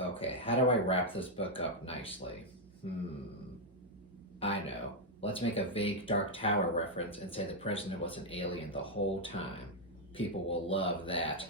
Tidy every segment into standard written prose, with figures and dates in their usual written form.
Okay, how do I wrap this book up nicely? I know. Let's make a vague Dark Tower reference and say the president was an alien the whole time. People will love that.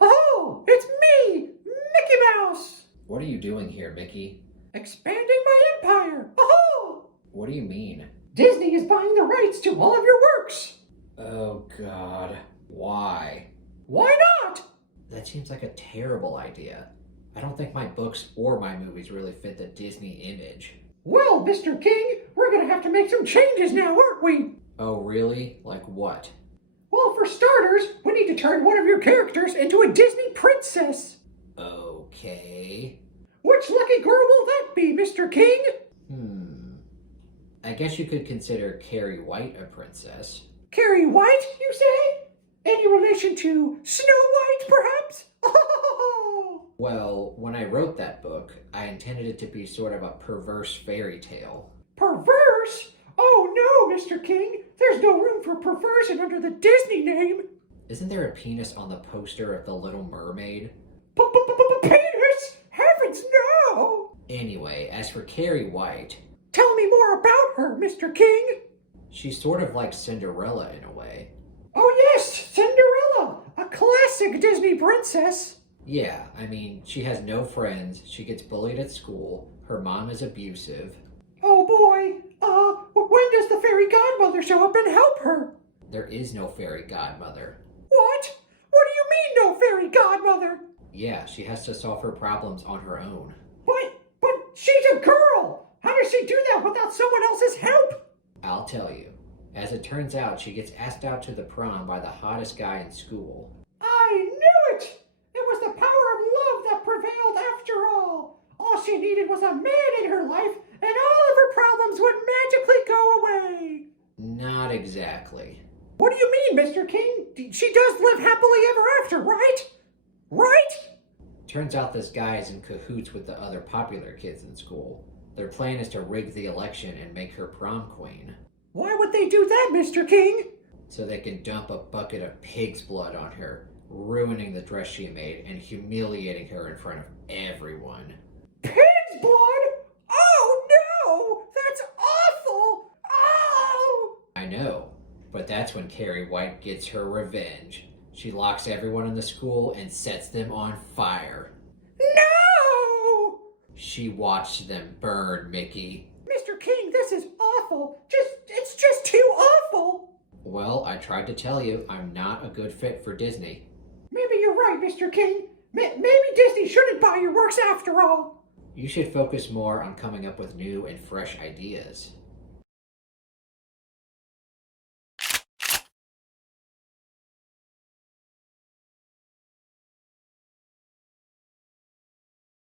Oh, it's me, Mickey Mouse! What are you doing here, Mickey? Expanding my empire! Oh! What do you mean? Disney is buying the rights to all of your works! Oh, God. Why? Why not? That seems like a terrible idea. I don't think my books or my movies really fit the Disney image. Well, Mr. King, we're gonna have to make some changes now, aren't we? Oh, really? Like what? Well, for starters, we need to turn one of your characters into a Disney princess. Okay. Which lucky girl will that be, Mr. King? I guess you could consider Carrie White a princess. Carrie White, you say? Any relation to Snow White, perhaps? Oh! Well, when I wrote that book, I intended it to be sort of a perverse fairy tale. Perverse? Oh no, Mr. King. There's no room for perversion under the Disney name. Isn't there a penis on the poster of The Little Mermaid? Penis? Heavens, no! Anyway, as for Carrie White... Tell me more about her, Mr. King. She's sort of like Cinderella in a way. Oh yes, Cinderella, a classic Disney princess. Yeah, I mean, she has no friends, she gets bullied at school, her mom is abusive. Oh boy, when does the fairy godmother show up and help her? There is no fairy godmother. What? What do you mean, no fairy godmother? Yeah, she has to solve her problems on her own. But she's a girl! How does she do that without someone else's help? I'll tell you. As it turns out, she gets asked out to the prom by the hottest guy in school. I knew it! It was the power of love that prevailed after all. All she needed was a man in her life, and all of her problems would magically go away. Not exactly. What do you mean, Mr. King? She does live happily ever after, right? Right? Turns out this guy is in cahoots with the other popular kids in school. Their plan is to rig the election and make her prom queen. Why would they do that, Mr. King? So they can dump a bucket of pig's blood on her, ruining the dress she made and humiliating her in front of everyone. Pig's blood? Oh no! That's awful! Oh! I know, but that's when Carrie White gets her revenge. She locks everyone in the school and sets them on fire. No! She watched them burn, Mickey. Mr. King, this is awful. It's just too awful. Well, I tried to tell you, I'm not a good fit for Disney. Maybe you're right, Mr. King. Maybe Disney shouldn't buy your works after all. You should focus more on coming up with new and fresh ideas.